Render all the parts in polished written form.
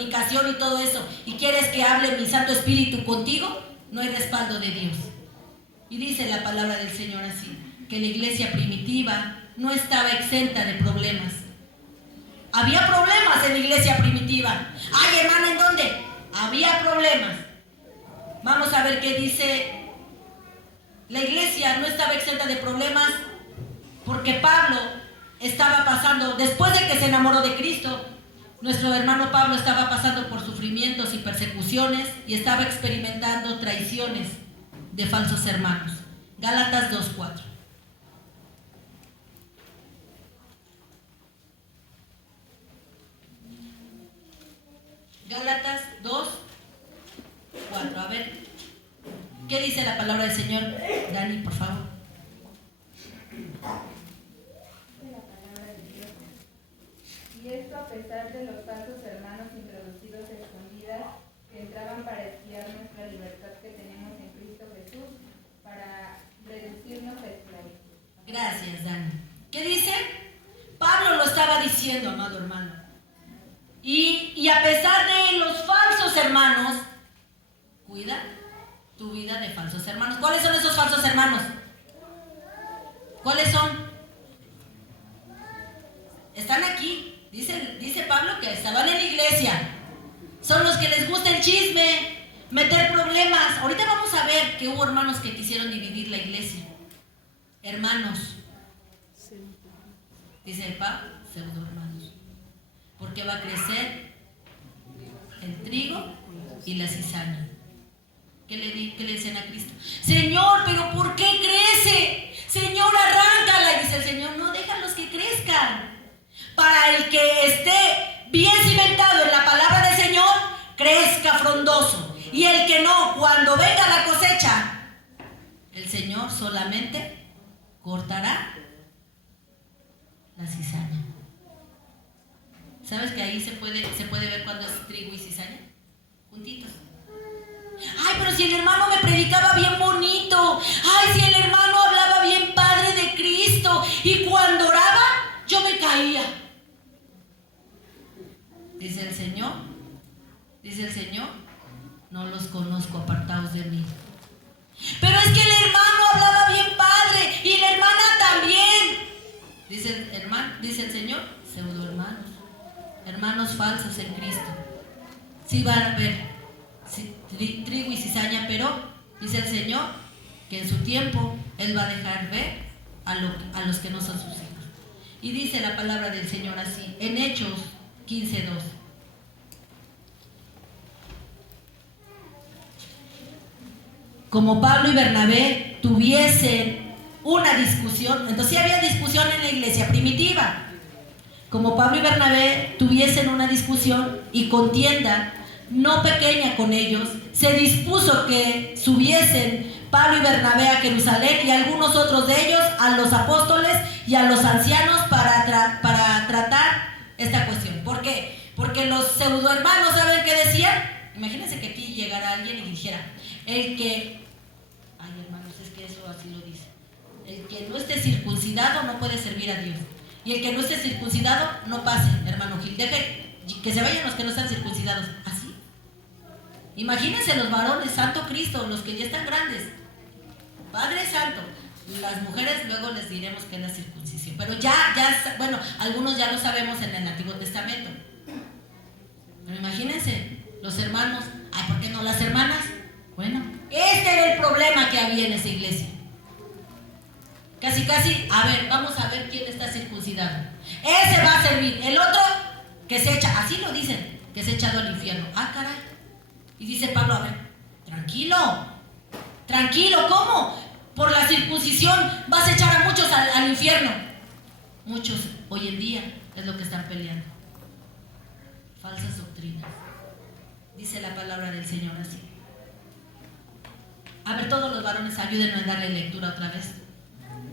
fornicación y todo eso, y quieres que hable mi Santo Espíritu contigo, no hay respaldo de Dios. Y dice la palabra del Señor así, que la iglesia primitiva no estaba exenta de problemas. Había problemas en la iglesia primitiva. Ay, hermana, ¿en dónde? Había problemas. Vamos a ver qué dice. La iglesia no estaba exenta de problemas porque Pablo estaba pasando, después de que se enamoró de Cristo, nuestro hermano Pablo estaba pasando por sufrimientos y persecuciones y estaba experimentando traiciones de falsos hermanos. Gálatas 2:4. Gálatas 2:4. A ver, ¿qué dice la palabra del Señor? Dani, por favor. Y esto a pesar de los falsos hermanos introducidos a escondidas que entraban para espiar nuestra libertad que tenemos en Cristo Jesús, para reducirnos a esclavitud. Gracias, Dani. ¿Qué dice? Pablo lo estaba diciendo, amado hermano. Y a pesar de los falsos hermanos, cuida tu vida de falsos hermanos. ¿Cuáles son esos falsos hermanos? ¿Cuáles son? Están aquí. Dice Pablo que estaban en la iglesia. Son los que les gusta el chisme, meter problemas. Ahorita vamos a ver que hubo hermanos que quisieron dividir la iglesia. Hermanos. Dice el Pablo, pseudo hermanos. Porque va a crecer el trigo y la cizaña. ¿Qué le dicen a Cristo? Señor, ¿pero por qué crece? Señor, arráncala. Y dice el Señor, no, déjalos que crezcan. Para el que esté bien cimentado en la palabra del Señor, crezca frondoso. Y el que no, cuando venga la cosecha, el Señor solamente cortará la cizaña. ¿Sabes que ahí se puede ver cuando es trigo y cizaña? Juntitos. Ay, pero si el hermano me predicaba bien bonito. Ay, si el hermano hablaba bien padre de Cristo. Y cuando oraba, yo me caía. Dice el Señor, no los conozco, apartados de mí. Pero es que el hermano hablaba bien padre y la hermana también. Dice el Señor, pseudo hermanos, hermanos falsos en Cristo. Sí van a ver trigo y cizaña, pero dice el Señor que en su tiempo Él va a dejar ver a los que no son sus hijos. Y dice la palabra del Señor así, en Hechos 15:2. Como Pablo y Bernabé tuviesen una discusión, entonces sí había discusión en la iglesia primitiva. Como Pablo y Bernabé tuviesen una discusión y contienda no pequeña con ellos, se dispuso que subiesen Pablo y Bernabé a Jerusalén y algunos otros de ellos a los apóstoles y a los ancianos para tratar esta cuestión. ¿Por qué? Porque los pseudo hermanos, ¿saben qué decían? Imagínense que aquí llegara alguien y dijera, ay hermanos, es que eso así lo dice, el que no esté circuncidado no puede servir a Dios, y el que no esté circuncidado no pase, hermano Gil, deje que se vayan los que no están circuncidados. Así. Imagínense los varones, Santo Cristo, los que ya están grandes, Padre Santo. Las mujeres luego les diremos que es la circuncisión, pero bueno, algunos ya lo sabemos en el Antiguo Testamento. Pero imagínense, los hermanos, ¿por qué no las hermanas? Bueno, este era el problema que había en esa iglesia. Casi, vamos a ver quién está circuncidado. Ese va a servir, el otro que se echa, así lo dicen, que se ha echado al infierno. Caray. Y dice Pablo, a ver, tranquilo, ¿cómo? Por la circuncisión vas a echar a muchos al infierno. Muchos hoy en día es lo que están peleando. Falsas doctrinas. Dice la palabra del Señor así. A ver, todos los varones, ayúdenme a darle lectura otra vez.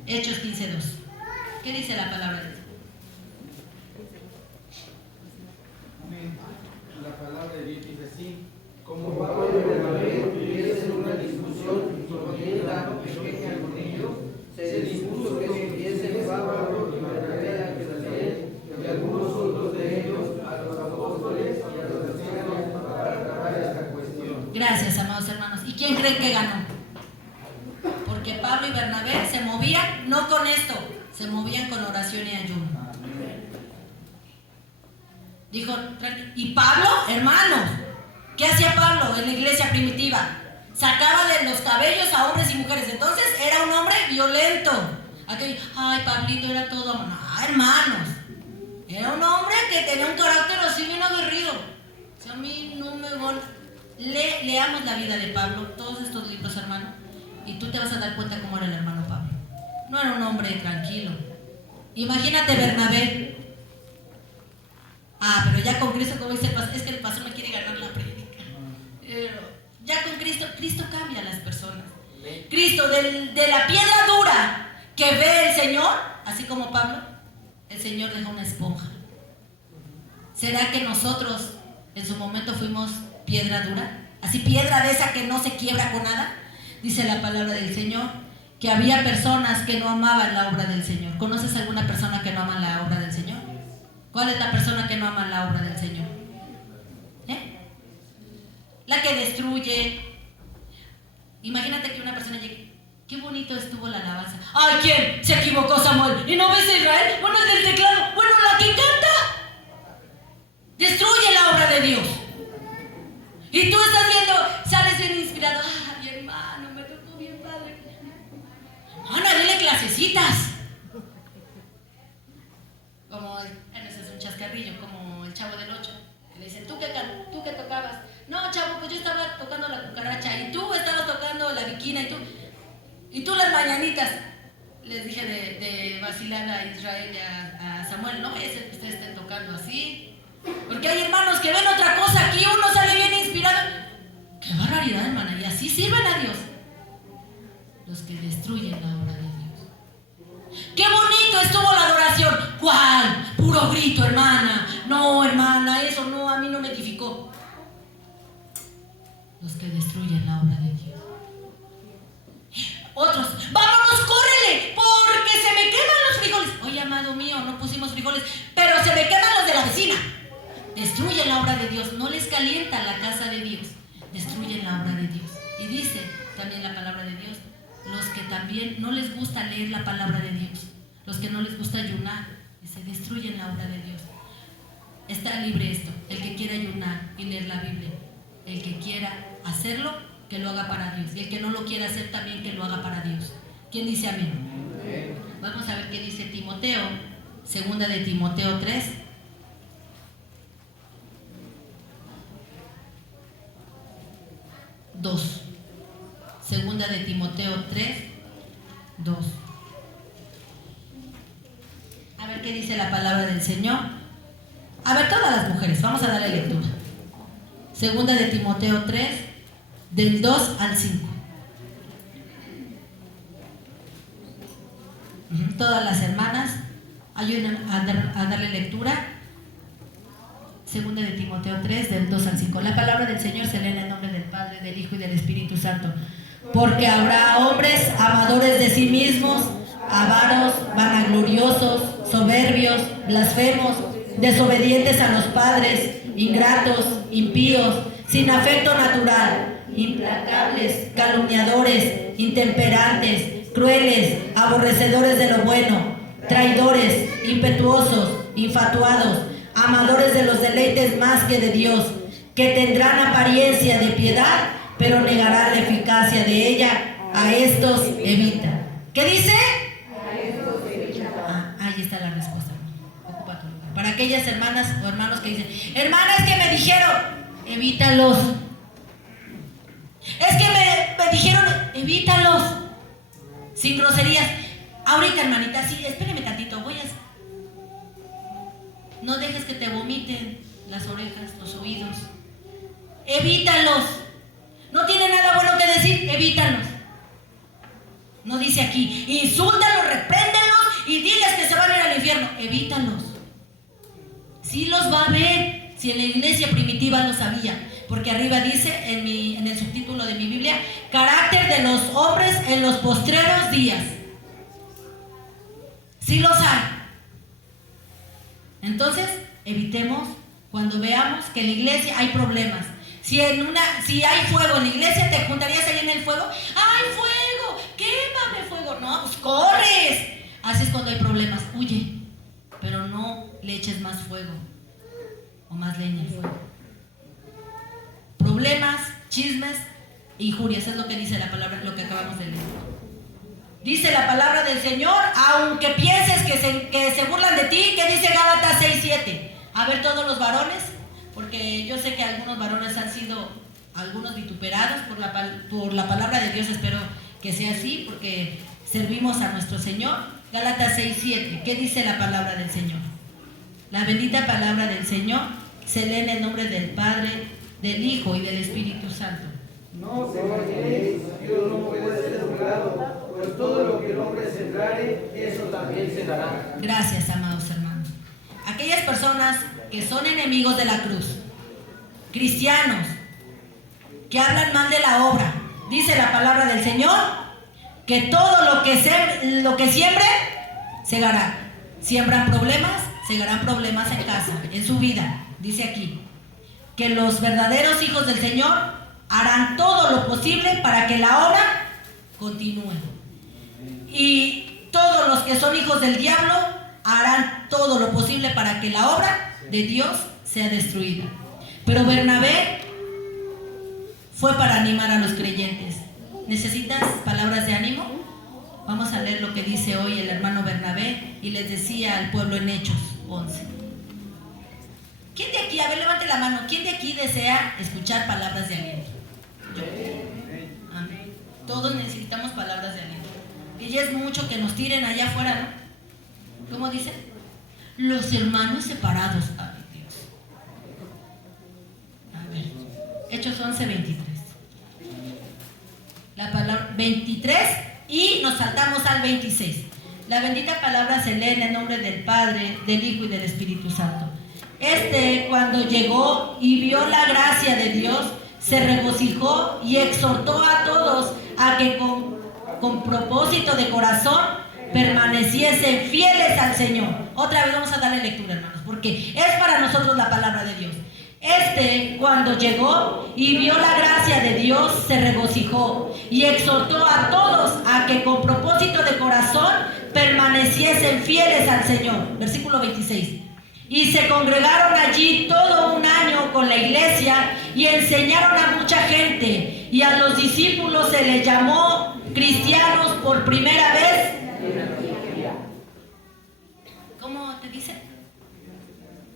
Hechos 15:2. ¿Qué dice la palabra de Dios? Amén. La palabra de Dios dice así: como Pablo y Bernabé tuviesen una discusión y contienda pequeña con ellos, se dispuso que subiesen Pablo y Bernabé a Jerusalén y algunos otros de ellos a los apóstoles y a los ancianos Gracias, amados hermanos. ¿Y quién creen que ganó? Porque Pablo y Bernabé se movían, no con esto, se movían con oración y ayuno. Dijo, y Pablo, hermanos, ¿qué hacía Pablo en la iglesia primitiva? Sacaba de los cabellos a hombres y mujeres. Entonces era un hombre violento. Aquel, ay, Pablito era todo. No, hermanos, era un hombre que tenía un carácter así bien aguerrido. O sea, a mí no me gusta. Leamos la vida de Pablo, todos estos libros, hermano, y tú te vas a dar cuenta cómo era el hermano Pablo. No era un hombre tranquilo. Imagínate Bernabé. Pero ya con Cristo, como dice el pastor, es que el pastor me quiere ganar la prédica. Ya con Cristo, Cristo cambia a las personas. Cristo, de la piedra dura que ve el Señor, así como Pablo, el Señor deja una esponja. ¿Será que nosotros en su momento fuimos piedra dura? Así piedra de esa que no se quiebra con nada. Dice la palabra del Señor que había personas que no amaban la obra del Señor. ¿Conoces alguna persona que no ama la obra del Señor? ¿Cuál es la persona que no ama la obra del Señor? La que destruye. Imagínate que una persona llegue, qué bonito estuvo la alabanza. ¡Ay, quién! Se equivocó Samuel. ¿Y no ves a Israel? Bueno, el del teclado. Bueno, la que canta. Destruye la obra de Dios. Y tú estás viendo, sales bien inspirado. ¡Ay, hermano, me tocó bien padre! Ana, dile clasecitas. Como, ese es un chascarrillo, como el Chavo del 8. Que le dicen, ¿tú qué tocabas? No, chavo, pues yo estaba tocando la cucaracha. Y tú estabas tocando la viquina. Y tú las mañanitas. Les dije de vacilar a Israel y a Samuel, no es el que ustedes estén tocando así. Porque hay hermanos que ven otra cosa aquí, uno sale bien inspirado. ¡Qué barbaridad, hermana! Y así sirven a Dios. Los que destruyen la obra de Dios. ¡Qué bonito estuvo la adoración! ¿Cuál? Puro grito, hermana. No, hermana, eso no, a mí no me edificó. Los que destruyen la obra de Dios. Otros, vámonos, córrele, porque se me queman los frijoles. Oye, amado mío, no pusimos frijoles, pero se me queman los de la vecina. Destruyen la obra de Dios, no les calienta la casa de Dios. Destruyen la obra de Dios. Y dice también la palabra de Dios, los que también no les gusta leer la palabra de Dios, los que no les gusta ayunar, dice, destruyen la obra de Dios. Está libre esto, el que quiera ayunar y leer la Biblia, el que quiera hacerlo, que lo haga para Dios, y el que no lo quiera hacer también, que lo haga para Dios. ¿Quién dice amén? Vamos a ver qué dice Timoteo, segunda de Timoteo 3. Segunda de Timoteo 3, 2. A ver qué dice la palabra del Señor. A ver, todas las mujeres, vamos a darle lectura. Segunda de Timoteo 3, del 2 al 5. Todas las hermanas ayuden a darle lectura. Segunda de Timoteo 3, del 2 al 5. La palabra del Señor se lee en el nombre del Padre, del Hijo y del Espíritu Santo. Porque habrá hombres amadores de sí mismos, avaros, vanagloriosos, soberbios, blasfemos, desobedientes a los padres, ingratos, impíos, sin afecto natural, implacables, calumniadores, intemperantes, crueles, aborrecedores de lo bueno, traidores, impetuosos, infatuados, amadores de los deleites más que de Dios, que tendrán apariencia de piedad, pero negarán la eficacia de ella. A estos evita. ¿Qué dice? A estos evita. Ahí está la respuesta. Ocupa tu lugar. Para aquellas hermanas o hermanos que dicen, hermanas que me dijeron, evítalos. Es que me dijeron, evítalos. Sin groserías. Ahorita, hermanita, sí, espéreme tantito, voy a... No dejes que te vomiten las orejas, los oídos. Evítalos. No tiene nada bueno que decir, evítalos. No dice aquí, insúltalos, repréndelos y diles que se van a ir al infierno. Evítalos. Sí los va a ver. Si en la iglesia primitiva lo sabía. Porque arriba dice, en el subtítulo de mi Biblia, carácter de los hombres en los postreros días. Sí los hay. Entonces, evitemos cuando veamos que en la iglesia hay problemas. Si hay fuego en la iglesia, ¿te juntarías ahí en el fuego? ¡Ay, fuego! ¡Quémame, fuego! No, pues corres. Así es cuando hay problemas, huye. Pero no le eches más fuego o más leña al fuego. Problemas, chismes, injurias, es lo que dice la palabra, lo que acabamos de leer. Dice la palabra del Señor, aunque pienses que se burlan de ti, ¿qué dice Gálatas 6:7? A ver, todos los varones, porque yo sé que algunos varones han sido algunos vituperados por la palabra de Dios, espero que sea así, porque servimos a nuestro Señor. Gálatas 6:7, ¿qué dice la palabra del Señor? La bendita palabra del Señor se lee en el nombre del Padre, del Hijo y del Espíritu Santo. No se engañéis, Dios no puede ser burlado, pues todo lo que el hombre sembrare, eso también se dará. Gracias, amados hermanos. Aquellas personas que son enemigos de la cruz, cristianos, que hablan mal de la obra, dice la palabra del Señor, que todo lo que siembre, segará. Siembran problemas, segarán problemas en casa, en su vida. Dice aquí, que los verdaderos hijos del Señor harán todo lo posible para que la obra continúe. Y todos los que son hijos del diablo harán todo lo posible para que la obra de Dios sea destruida. Pero Bernabé fue para animar a los creyentes. ¿Necesitas palabras de ánimo? Vamos a leer lo que dice hoy el hermano Bernabé y les decía al pueblo en Hechos 11. ¿Quién de aquí, a ver, levante la mano, quién de aquí desea escuchar palabras de aliento? Yo. Amén. Todos necesitamos palabras de aliento. Y ya es mucho que nos tiren allá afuera, ¿no? ¿Cómo dice? Los hermanos separados. Ay, Dios. A ver, Hechos 11:23. La palabra 23 y nos saltamos al 26. La bendita palabra se lee en el nombre del Padre, del Hijo y del Espíritu Santo. Cuando llegó y vio la gracia de Dios, se regocijó y exhortó a todos a que con propósito de corazón permaneciesen fieles al Señor. Otra vez vamos a darle lectura, hermanos, porque es para nosotros la palabra de Dios. Cuando llegó y vio la gracia de Dios, se regocijó y exhortó a todos a que con propósito de corazón permaneciesen fieles al Señor. Versículo 26. Y se congregaron allí todo un año con la iglesia y enseñaron a mucha gente, y a los discípulos se les llamó cristianos por primera vez. ¿Cómo te dicen?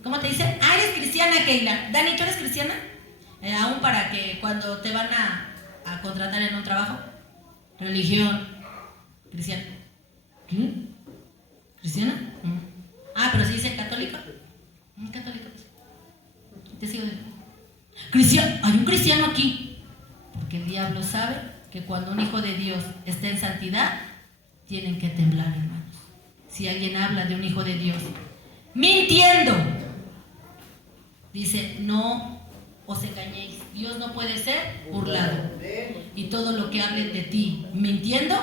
¿Cómo te dicen? Ah, eres cristiana, Keila. Dani, ¿tú eres cristiana? Aún para que cuando te van a contratar en un trabajo. Religión. Cristiana. ¿Qué? ¿Cristiana? Ah, pero si dice católico. Católico. Te sigo de cristiano. Hay un cristiano aquí. Porque el diablo sabe que cuando un hijo de Dios está en santidad, tienen que temblar, hermanos. Si alguien habla de un hijo de Dios mintiendo, dice, no os engañéis, Dios no puede ser burlado. Y todo lo que hablen de ti mintiendo,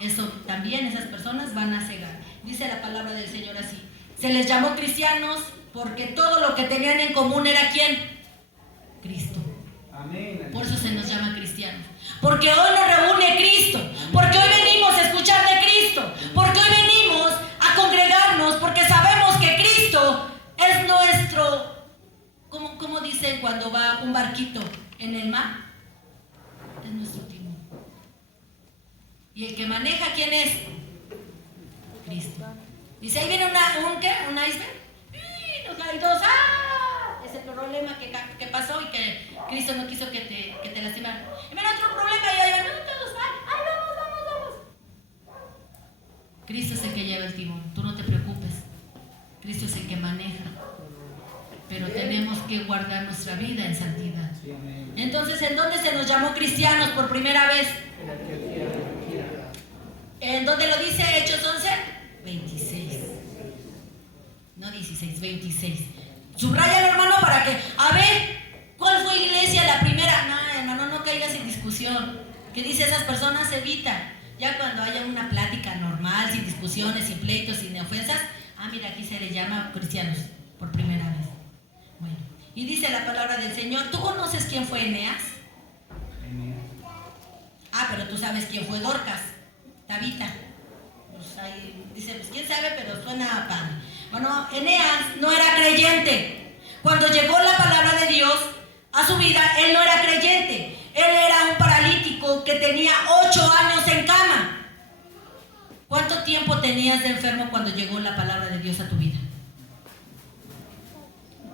eso también esas personas van a cegar. Dice la palabra del Señor así: se les llamó cristianos porque todo lo que tenían en común era ¿quién? Cristo. Amén. Por eso se nos llama cristianos, porque hoy nos reúne Cristo, porque hoy venimos a escuchar de Cristo, porque hoy venimos a congregarnos, porque sabemos que Cristo es nuestro. ¿Cómo dicen cuando va un barquito en el mar? Es nuestro timón. ¿Y el que maneja quién es? Cristo. Dice, ahí viene un iceberg. Y los hay dos. ¡Ah! Ese problema que pasó y que Cristo no quiso que te lastimaran. Y viene otro problema y ahí van todos. ¡Ay, vamos! Cristo es el que lleva el timón. Tú no te preocupes. Cristo es el que maneja. Pero tenemos que guardar nuestra vida en santidad. Entonces, ¿en dónde se nos llamó cristianos por primera vez? ¿En dónde lo dice Hechos 11? 26. No 16, 26. Subraya, hermano, para que, a ver, ¿cuál fue iglesia la primera? No, hermano, no caigas en discusión. ¿Qué dice esas personas? Evita. Ya cuando haya una plática normal, sin discusiones, sin pleitos, sin ofensas, mira, aquí se les llama cristianos por primera vez. Bueno, Y dice la palabra del Señor. ¿Tú conoces quién fue Eneas? Ah, pero tú sabes quién fue Dorcas, Tabita. Pues ahí dice, pues quién sabe, pero suena a pan. Bueno, Eneas no era creyente. Cuando llegó la palabra de Dios a su vida, él no era creyente. Él era un paralítico que tenía 8 años en cama. ¿Cuánto tiempo tenías de enfermo cuando llegó la palabra de Dios a tu vida?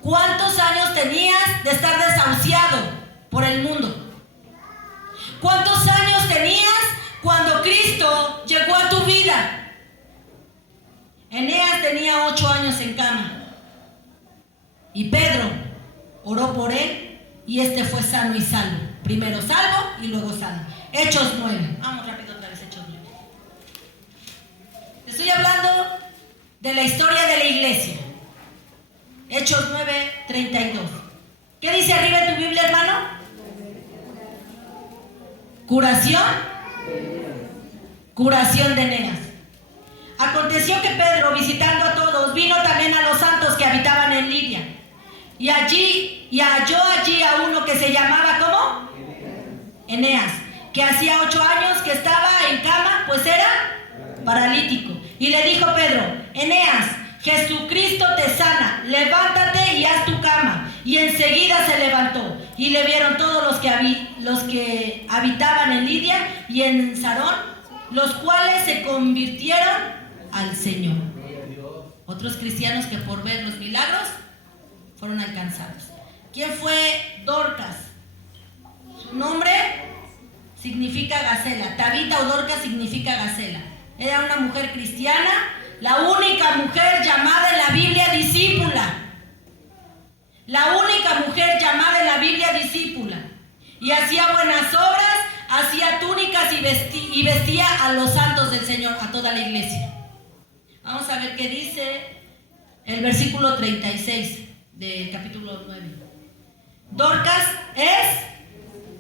¿Cuántos años tenías de estar desahuciado por el mundo? ¿Cuántos años tenías cuando Cristo llegó a tu vida? Eneas tenía 8 años en cama. Y Pedro oró por él y este fue sano y salvo. Primero salvo y luego sano. Hechos 9. Vamos rápido otra vez, Hechos 9. Te estoy hablando de la historia de la iglesia. Hechos 9, 32. ¿Qué dice arriba en tu Biblia, hermano? Curación. Curación de Eneas. Aconteció que Pedro, visitando a todos, vino también a los santos que habitaban en Lidia. Y halló allí a uno que se llamaba, ¿cómo? Eneas, que hacía 8 años que estaba en cama, pues era paralítico. Y le dijo Pedro: Eneas, Jesucristo te sana, levántate y haz tu cama. Y enseguida se levantó. Y le vieron todos los que habitaban en Lidia y en Sarón, los cuales se convirtieron al Señor. Otros cristianos que por ver los milagros fueron alcanzados. ¿Quién fue Dorcas? Su nombre significa gacela. Tabita o Dorcas significa gacela. Era una mujer cristiana, la única mujer llamada en la Biblia discípula. La única mujer llamada en la Biblia discípula. Y hacía buenas obras, hacía túnicas y vestía a los santos del Señor, a toda la iglesia. Vamos a ver qué dice el versículo 36 del capítulo 9. Dorcas es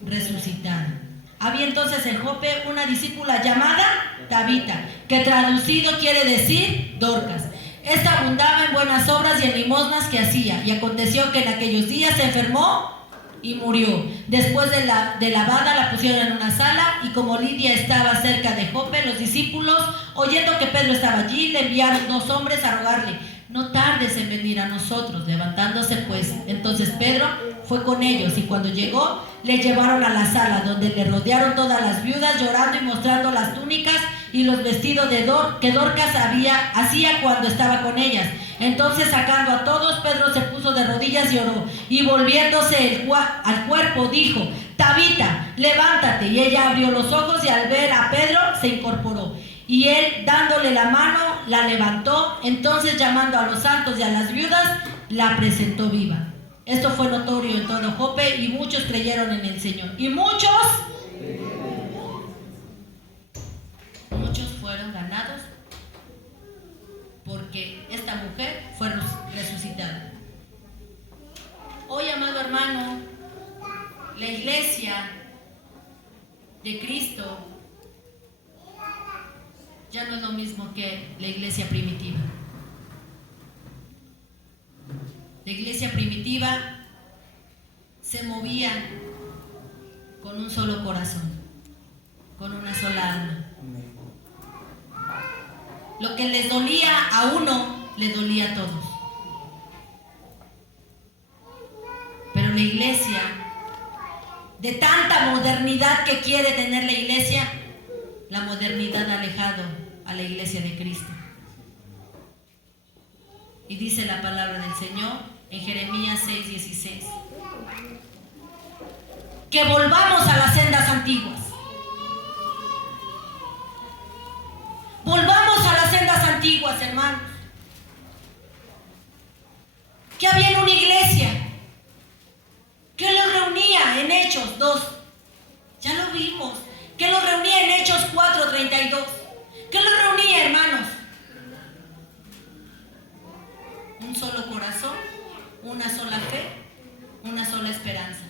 resucitada. Había entonces en Jope una discípula llamada Tabita, que traducido quiere decir Dorcas. Esta abundaba en buenas obras y en limosnas que hacía. Y aconteció que en aquellos días se enfermó y murió. Después de lavada la pusieron en una sala, y como Lidia estaba cerca de Jope, los discípulos, oyendo que Pedro estaba allí, le enviaron 2 hombres a rogarle: no tardes en venir a nosotros. Levantándose pues entonces Pedro fue con ellos, y cuando llegó le llevaron a la sala, donde le rodearon todas las viudas, llorando y mostrando las túnicas y los vestidos que Dorcas hacía cuando estaba con ellas. Entonces, sacando a todos, Pedro se puso de rodillas y oró, y volviéndose al cuerpo dijo: Tabita, levántate. Y ella abrió los ojos, y al ver a Pedro se incorporó. Y él, dándole la mano, la levantó. Entonces, llamando a los santos y a las viudas, la presentó viva. Esto fue notorio en todo Jope, y muchos creyeron en el Señor. Y muchos fueron ganados, porque esta mujer fue resucitada. Hoy, amado hermano, la iglesia de Cristo ya no es lo mismo que la iglesia primitiva. La iglesia primitiva se movía con un solo corazón, con una sola alma. Lo que les dolía a uno, les dolía a todos. Pero la iglesia, de tanta modernidad que quiere tener la iglesia, la modernidad ha alejado a la iglesia de Cristo. Y dice la palabra del Señor en Jeremías 6:16, que volvamos a las sendas antiguas. Volvamos a las sendas antiguas, hermanos. Que había en una iglesia que los reunía en Hechos 2. Ya lo vimos. Que los reunía en Hechos 4:32. Que los reunía, hermanos. Un solo corazón, una sola fe, una sola esperanza.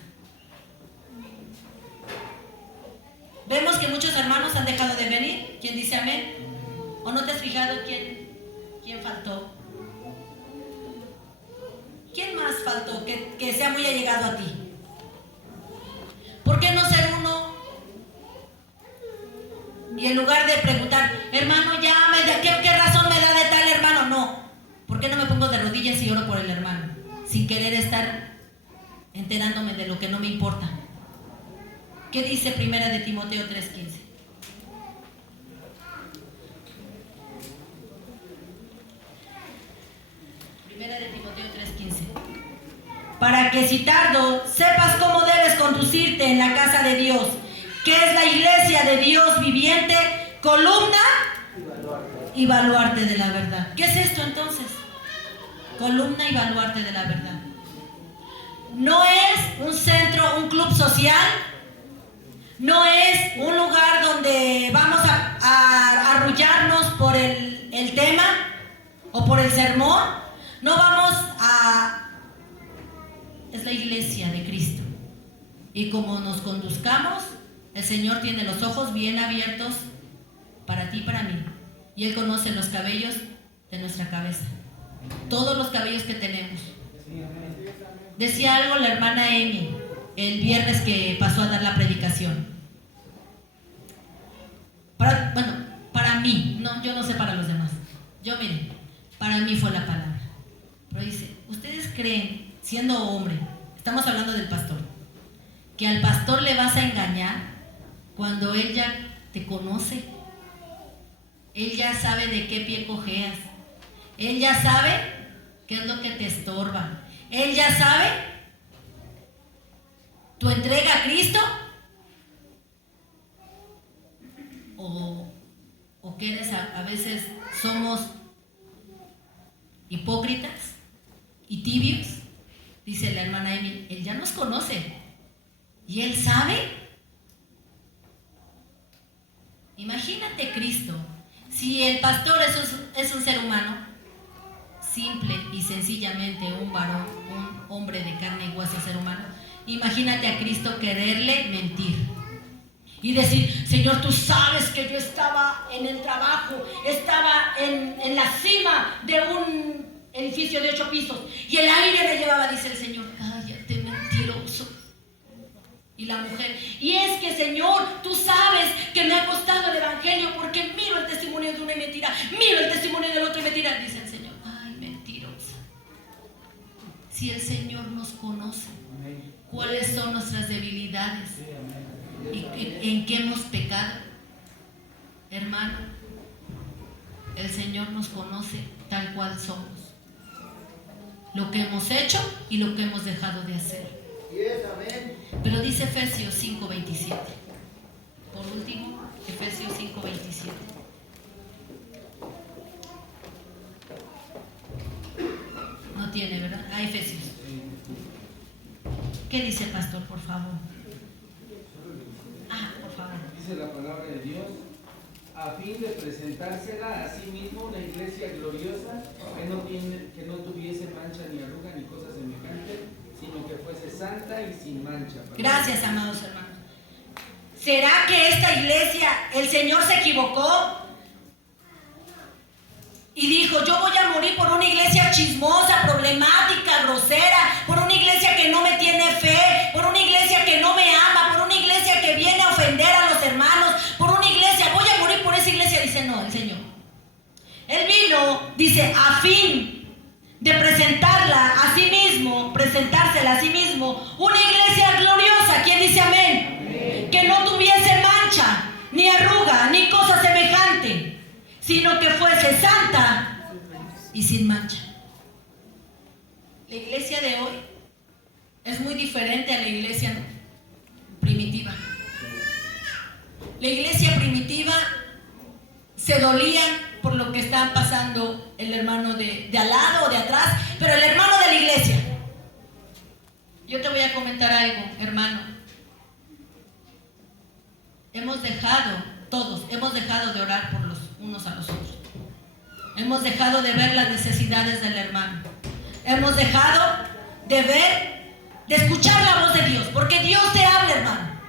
Vemos que muchos hermanos han dejado de venir. ¿Quién dice amén? ¿O no te has fijado quién faltó? ¿Quién más faltó que se ha muy allegado a ti. ¿Por qué no ser uno? Y en lugar de preguntar, hermano, ¿qué razón me da de tal hermano? No. ¿Por qué no me pongo de rodillas y oro por el hermano? Sin querer estar enterándome de lo que no me importa. ¿Qué dice Primera de Timoteo 3:15? Primera de Timoteo 3:15. Para que si tardo, sepas cómo debes conducirte en la casa de Dios, que es la iglesia de Dios viviente, columna y baluarte de la verdad. ¿Qué es esto entonces? Columna y baluarte de la verdad. No es un centro, un club social, no es un lugar donde vamos a arrullarnos por el tema o por el sermón. No vamos a... Es la iglesia de Cristo. Y como nos conduzcamos, el Señor tiene los ojos bien abiertos para ti y para mí. Y Él conoce los cabellos de nuestra cabeza. Todos los cabellos que tenemos. Decía algo la hermana Emi el viernes que pasó a dar la predicación. Para mí, no, yo no sé para los demás. Yo mire, para mí fue la palabra. Pero dice, ¿ustedes creen, siendo hombre, estamos hablando del pastor, que al pastor le vas a engañar cuando él ya te conoce? Él ya sabe de qué pie cojeas. Él ya sabe qué es lo que te estorba. Él ya sabe tu entrega a Cristo o que eres a veces somos hipócritas y tibios. Dice la hermana Emi, Él ya nos conoce y Él sabe. Imagínate Cristo. Si el pastor es un ser humano, simple y sencillamente un varón, un hombre de carne y hueso, ser humano, imagínate a Cristo quererle mentir y decir, Señor, tú sabes que yo estaba en el trabajo, estaba en la cima de un edificio de 8 pisos y el aire me llevaba, dice el Señor. Cállate, mentiroso. Y la mujer, y es que Señor, tú sabes que me ha costado el evangelio porque miro el testimonio de uno y mentira, miro el testimonio del otro y mentira. Dice el Señor, ay, mentirosa. Si el Señor nos conoce, cuáles son nuestras debilidades y en qué hemos pecado, hermano, el Señor nos conoce tal cual somos, lo que hemos hecho y lo que hemos dejado de hacer. Pero dice Efesios 5:27. Por último, Efesios 5:27. No tiene, ¿verdad? Efesios. ¿Qué dice, pastor, por favor? Por favor. Dice la palabra de Dios, a fin de presentársela a sí mismo una iglesia gloriosa, que no tuviese mancha ni arruga ni cosa semejante, sino que fuese santa y sin mancha. Gracias, amados hermanos. ¿Será que esta iglesia, el Señor se equivocó? Y dijo, yo voy a morir por una iglesia chismosa, problemática, grosera, por una iglesia que no me tiene fe, por una iglesia que no me ama, por una iglesia que viene a ofender a los hermanos, por una iglesia, voy a morir por esa iglesia. Dice, no, el Señor. Él vino, dice, a fin de presentársela a sí mismo, una iglesia gloriosa. ¿Quién dice amén? Amén. Que no tuviese mancha, ni arruga, ni cosa semejante, sino que fuese santa y sin mancha. La iglesia de hoy es muy diferente a la iglesia primitiva. La iglesia primitiva se dolían por lo que estaba pasando el hermano de al lado o de atrás, pero el hermano de la iglesia. Yo te voy a comentar algo, hermano. Todos hemos dejado de orar por los unos a los otros. Hemos dejado de ver las necesidades del hermano. Hemos dejado de escuchar la voz de Dios, porque Dios te habla, hermano.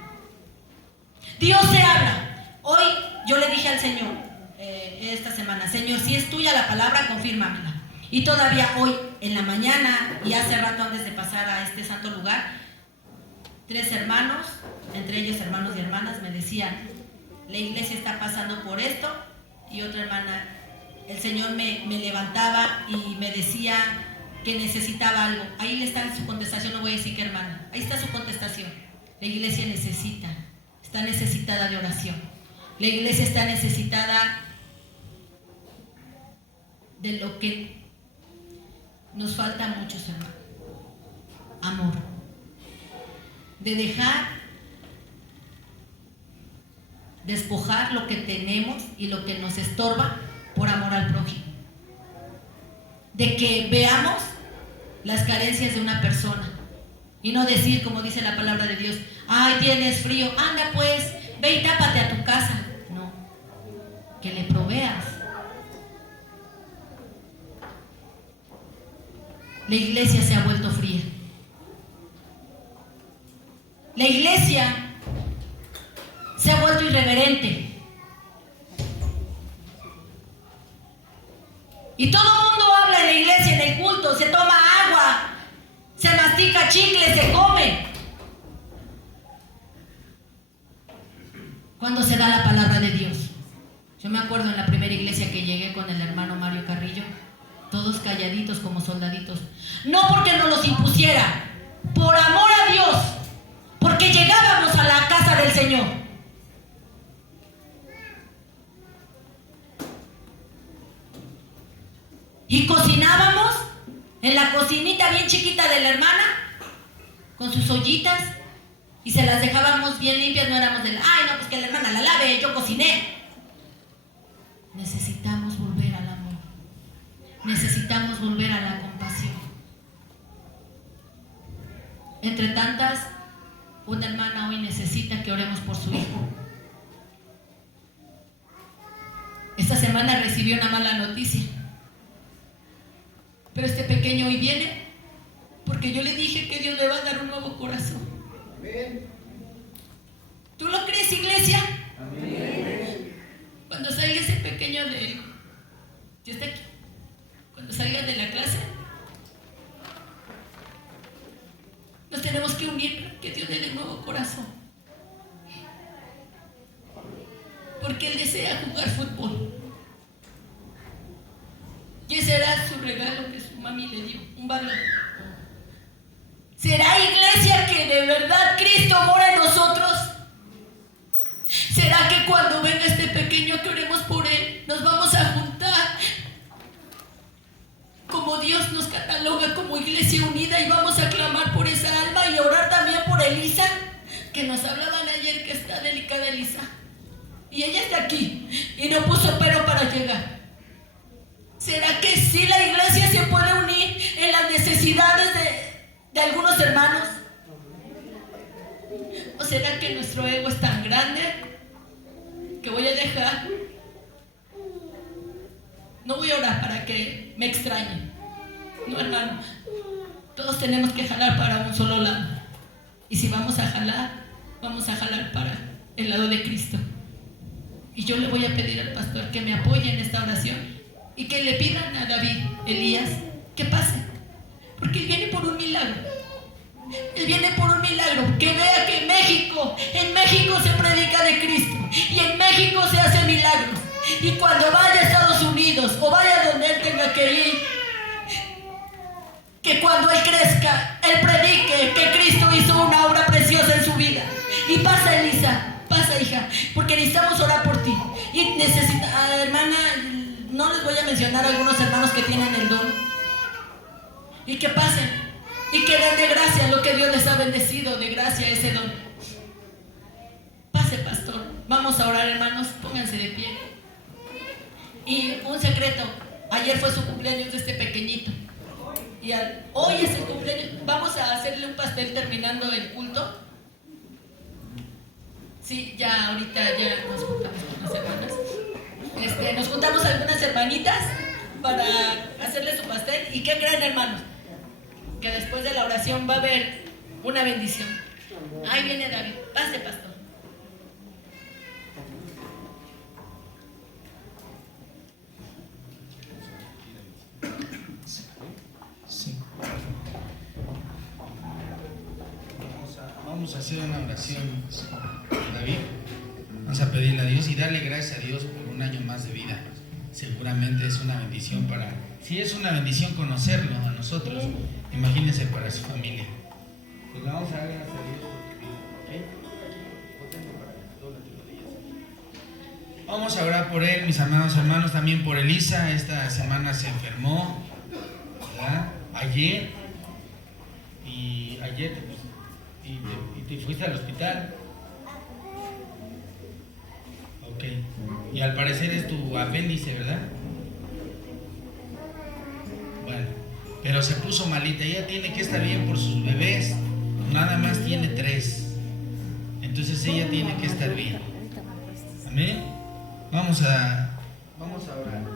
Dios te habla. Hoy yo le dije al Señor, esta semana, Señor, si es tuya la palabra, confírmamela. Y todavía hoy en la mañana y hace rato antes de pasar a este santo lugar, 3 hermanos, entre ellos hermanos y hermanas, me decían, la iglesia está pasando por esto. Y otra hermana, el Señor me levantaba y me decía que necesitaba algo. Ahí está su contestación, no voy a decir qué hermana, ahí está su contestación. La iglesia está necesitada de oración. La iglesia está necesitada de lo que nos falta a muchos, hermanos: amor. De dejar, despojar lo que tenemos y lo que nos estorba por amor al prójimo. De que veamos las carencias de una persona y no decir, como dice la palabra de Dios, ay, tienes frío, anda pues, ve y tápate a tu casa. No, que le proveas. La iglesia se ha vuelto fría. La iglesia se ha vuelto irreverente. Y todo el mundo habla en la iglesia, en el culto, se toma agua, se mastica chicle, se come. Cuando se da la palabra de Dios. Yo me acuerdo en la primera iglesia que llegué con el hermano Mario Carrillo, todos calladitos como soldaditos. No porque nos los impusiera, por amor a Dios, porque llegábamos a la casa del Señor. Y cocinábamos en la cocinita bien chiquita de la hermana, con sus ollitas, y se las dejábamos bien limpias. No éramos del, ay, no, pues que la hermana la lave, yo cociné. Necesitamos volver al amor. Necesitamos volver a la compasión. Entre tantas, una hermana hoy necesita que oremos por su hijo. Esta semana recibió una mala noticia. Pero este pequeño hoy viene porque yo le dije que Dios le va a dar un nuevo corazón. Amén. ¿Tú lo crees, iglesia? Amén. Cuando salga ese pequeño de... ¿Ya está aquí? Cuando salga de la clase, nos tenemos que unir para que Dios le dé un nuevo corazón. Porque él desea jugar fútbol. Y ese era su regalo que su mami le dio, un balón. ¿Será, iglesia, que de verdad Cristo mora en nosotros? ¿Será que cuando venga este pequeño que oremos por él, nos vamos a juntar como Dios nos cataloga como iglesia unida y vamos a clamar por esa alma y orar también por Elisa, que nos hablaban ayer que está delicada Elisa? Y ella está aquí y no puso pero para llegar. ¿Será que sí la iglesia se puede unir en las necesidades de algunos hermanos? ¿O será que nuestro ego es tan grande que voy a dejar? No voy a orar para que me extrañen. No, hermano. Todos tenemos que jalar para un solo lado. Y si vamos a jalar para el lado de Cristo. Y yo le voy a pedir al pastor que me apoye en esta oración y que le pidan a David, Elías, que pase. Porque él viene por un milagro. Él viene por un milagro. Que vea que en México se predica de Cristo. Y en México se hacen milagros. Y cuando vaya a Estados Unidos o vaya donde él tenga que ir, que cuando él crezca, él predique que Cristo hizo una obra preciosa en su vida. Y pasa, Elisa, pasa, hija, porque necesitamos orar por ti. Y hermana, no les voy a mencionar a algunos hermanos que tienen el don. Y que pasen y que den de gracia lo que Dios les ha bendecido, de gracia ese don. Pase, pastor. Vamos a orar, hermanos, pónganse de pie. Y un secreto, ayer fue su cumpleaños de este pequeñito. Y hoy es el cumpleaños. Vamos a hacerle un pastel terminando el culto. Sí, ya ahorita ya nos juntamos con las hermanas. Nos juntamos algunas hermanitas para hacerle su pastel. ¿Y qué creen, hermanos? Que después de la oración va a haber una bendición. Ahí viene David. Pase, pastor. Vamos a hacer una oración, David. Vamos a pedirle a Dios y darle gracias a Dios por un año más de vida. Seguramente es una bendición para... Si es una bendición conocerlo a nosotros, imagínense para su familia. Pues le vamos a dar gracias a Dios porque vive, ¿ok? Vamos a orar por él, mis amados hermanos, también por Elisa. Esta semana se enfermó, ¿verdad? Ayer te fuiste al hospital. Ok. Y al parecer es tu apéndice, ¿verdad? Bueno, pero se puso malita. Ella tiene que estar bien por sus bebés. Nada más tiene 3. Entonces ella tiene que estar bien. Amén. Vamos a orar.